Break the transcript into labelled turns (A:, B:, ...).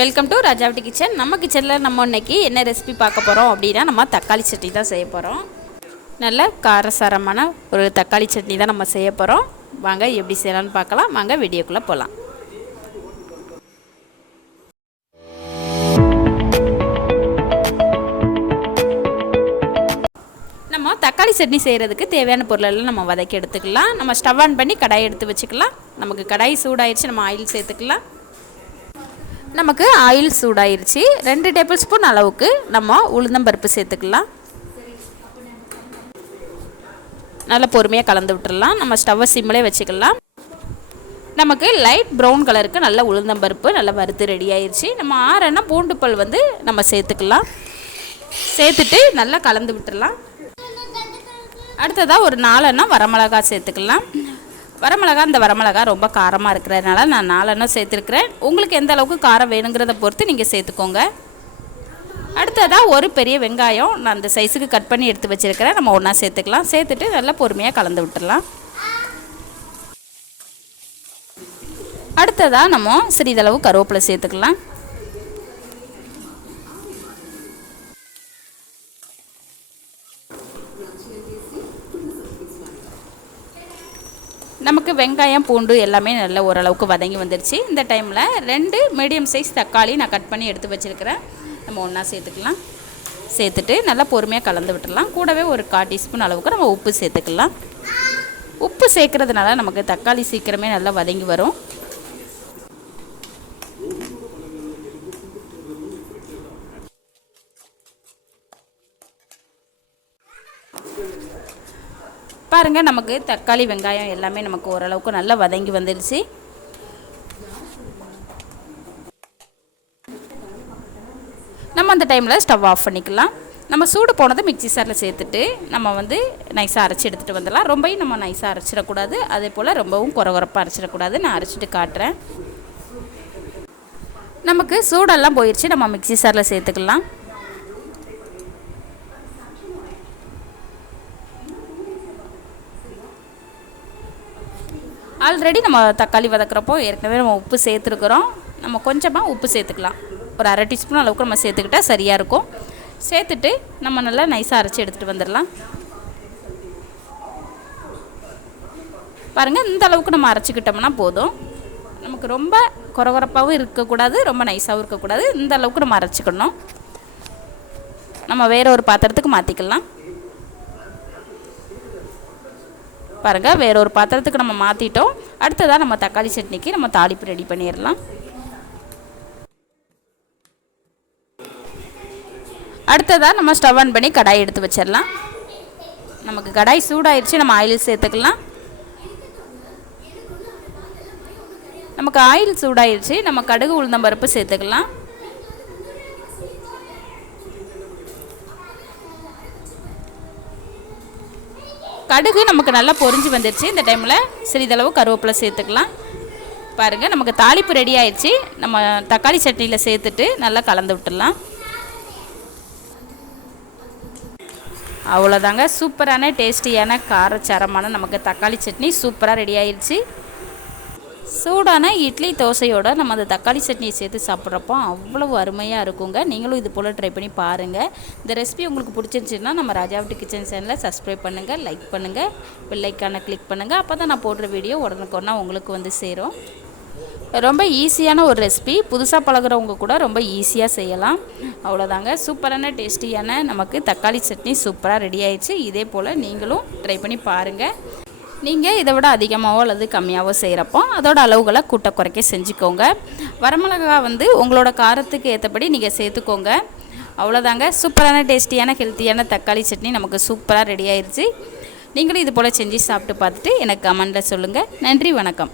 A: Welcome to ராஜாவட்டி kitchen நம்ம கிச்சனில் நம்ம இன்றைக்கி என்ன ரெசிபி பார்க்க போகிறோம் அப்படின்னா நம்ம தக்காளி சட்னி தான் செய்ய போகிறோம் நல்ல காரசாரமான ஒரு தக்காளி சட்னி தான் நம்ம செய்ய போகிறோம் வாங்க எப்படி செய்யலாம்னு பார்க்கலாம். வாங்க வீடியோக்குள்ளே போகலாம் நம்ம தக்காளி சட்னி செய்கிறதுக்கு தேவையான பொருளெல்லாம் நம்ம வதக்கி எடுத்துக்கலாம். நம்ம ஸ்டவ் ஆன் பண்ணி கடாய் எடுத்து வச்சுக்கலாம். நமக்கு கடாய் சூடாயிடுச்சு நம்ம ஆயில் சேர்த்துக்கலாம். நமக்கு ஆயில் சூடாயிருச்சு. ரெண்டு டேபிள் ஸ்பூன் அளவுக்கு நம்ம உளுந்தம்பருப்பு சேர்த்துக்கலாம். நல்லா பொறுமையாக கலந்து விட்டுடலாம் நம்ம ஸ்டவ்வை சிம்மிலே வச்சுக்கலாம். நமக்கு லைட் ப்ரௌன் கலருக்கு நல்ல உளுந்தம்பருப்பு நல்லா வறுத்து ரெடி ஆயிடுச்சு நம்ம ஆறெண்ணா பூண்டு பல் வந்து நம்ம சேர்த்துக்கலாம். சேர்த்துட்டு நல்லா கலந்து விட்டுடலாம் அடுத்ததாக ஒரு நாலெண்ணா வரமிளகா சேர்த்துக்கலாம். வரமிளகா இந்த வரமிளகா ரொம்ப காரமாக இருக்கிறதுனால நான் நாலெண்ணம் சேர்த்துருக்குறேன். உங்களுக்கு எந்த அளவுக்கு காரம் வேணுங்கிறத பொறுத்து நீங்கள் சேர்த்துக்கோங்க. அடுத்ததாக ஒரு பெரிய வெங்காயம் நான் அந்த சைஸுக்கு கட் பண்ணி எடுத்து வச்சுருக்கிறேன். நம்ம ஒன்றா சேர்த்துக்கலாம். சேர்த்துட்டு நல்லா பொறுமையாக கலந்து விட்டுடலாம். அடுத்ததாக நம்ம சிறிதளவு கருவேப்பிலை சேர்த்துக்கலாம். நமக்கு வெங்காயம் பூண்டு எல்லாமே நல்ல ஓரளவுக்கு வதங்கி வந்துருச்சு. இந்த டைமில் ரெண்டு மீடியம் சைஸ் தக்காளி நான் கட் பண்ணி எடுத்து வச்சுருக்கிறேன். நம்ம ஒன்றா சேர்த்துக்கலாம். சேர்த்துட்டு நல்லா பொறுமையாக கலந்து விட்டுடலாம் கூடவே ஒரு கால் டீஸ்பூன் அளவுக்கு நம்ம உப்பு சேர்த்துக்கலாம். உப்பு சேர்க்குறதுனால நமக்கு தக்காளி சீக்கிரமே நல்லா வதங்கி வரும். பாருங்கள் நமக்கு தக்காளி வெங்காயம் எல்லாமே நமக்கு ஓரளவுக்கு நல்லா வதங்கி வந்துடுச்சு நம்ம அந்த டைமில் ஸ்டவ் ஆஃப் பண்ணிக்கலாம். நம்ம சூடு போனதை மிக்சி சாரில் சேர்த்துட்டு நம்ம வந்து நைஸாக அரைச்சி எடுத்துகிட்டு வந்துடலாம். ரொம்பவும் நம்ம நைஸாக அரைச்சிடக்கூடாது. அதே போல் ரொம்பவும் குறகுறப்பாக அரைச்சிடக்கூடாது. நான் அரைச்சிட்டு காட்டுறேன். நமக்கு சூடெல்லாம் போயிடுச்சு நம்ம மிக்சி சாரில் சேர்த்துக்கலாம். ஆல்ரெடி நம்ம தக்காளி வதக்குறப்போ ஏற்கனவே நம்ம உப்பு சேர்த்துருக்குறோம். நம்ம கொஞ்சமாக உப்பு சேர்த்துக்கலாம். ஒரு அரை டீஸ்பூன் அளவுக்கு நம்ம சேர்த்துக்கிட்டால் சரியாக இருக்கும். சேர்த்துட்டு நம்ம நல்லா நைஸாக அரைச்சி எடுத்துகிட்டு வந்துடலாம். பாருங்கள் இந்த அளவுக்கு நம்ம அரைச்சிக்கிட்டோம்னா போதும். நமக்கு ரொம்ப குறகுறப்பாகவும் இருக்கக்கூடாது ரொம்ப நைஸாகவும் இருக்கக்கூடாது. இந்த அளவுக்கு நம்ம அரைச்சிக்கணும். நம்ம வேறு ஒரு பாத்திரத்துக்கு மாற்றிக்கலாம் பாருங்கள் வேற ஒரு பாத்திரத்துக்கு நம்ம மாற்றிட்டோம் அடுத்ததாக நம்ம தக்காளி சட்னிக்கு நம்ம தாளிப்பு ரெடி பண்ணிடலாம் அடுத்ததாக நம்ம ஸ்டவ் ஆன் பண்ணி கடாய் எடுத்து வச்சிடலாம் நமக்கு கடாய் சூடாயிருச்சு நம்ம ஆயில் சேர்த்துக்கலாம். நமக்கு ஆயில் சூடாயிருச்சு நம்ம கடுகு உளுந்தம்பருப்பு சேர்த்துக்கலாம். கடுகு நமக்கு நல்லா பொரிஞ்சு வந்துருச்சு. இந்த டைமில் சிறிதளவு கருவேப்பிலை சேர்த்துக்கலாம். பாருங்கள் நமக்கு தாளிப்பு ரெடி ஆயிடுச்சு. நம்ம தக்காளி சட்னியில் சேர்த்துட்டு நல்லா கலந்து விட்டுடலாம். அவ்வளோதாங்க சூப்பரான டேஸ்டியான காரச்சாரமான நமக்கு தக்காளி சட்னி சூப்பராக ரெடி ஆயிடுச்சு. சூடான இட்லி தோசையோட நம்ம அந்த தக்காளி சட்னியை சேர்த்து சாப்பிட்றப்போ அவ்வளோ அருமையாக இருக்குங்க. நீங்களும் இது போல் ட்ரை பண்ணி பாருங்கள் இந்த ரெசிபி உங்களுக்கு பிடிச்சிருந்துச்சுன்னா நம்ம ராஜாவட்டி கிச்சன் சேனலில் சப்ஸ்கிரைப் பண்ணுங்கள் லைக் பண்ணுங்கள் பெல்லைக்கான கிளிக் பண்ணுங்கள் அப்போ தான் நான் போடுற வீடியோ உடனுக்குடனே உங்களுக்கு வந்து சேரும். ரொம்ப ஈஸியான ஒரு ரெசிபி புதுசாக பழகுறவங்க கூட ரொம்ப ஈஸியாக செய்யலாம். அவ்வளோதாங்க சூப்பரான டேஸ்டியான நமக்கு தக்காளி சட்னி சூப்பராக ரெடி ஆயிடுச்சு. இதே போல் நீங்களும் ட்ரை பண்ணி பாருங்கள் நீங்கள் இதை விட அதிகமாகவோ அல்லது கம்மியாகவோ செய்கிறப்போ அதோட அளவுகளை கூட்ட குறைக்க செஞ்சுக்கோங்க. வரமிளகா வந்து உங்களோட காரத்துக்கு ஏற்றபடி நீங்கள் சேர்த்துக்கோங்க. அவ்வளோதாங்க. சூப்பரான டேஸ்டியான ஹெல்த்தியான தக்காளி சட்னி நமக்கு சூப்பராக ரெடி ஆயிடுச்சு நீங்களும் இது போல் செஞ்சு சாப்பிட்டு பார்த்துட்டு எனக்கு கமெண்ட்டில் சொல்லுங்கள் நன்றி வணக்கம்.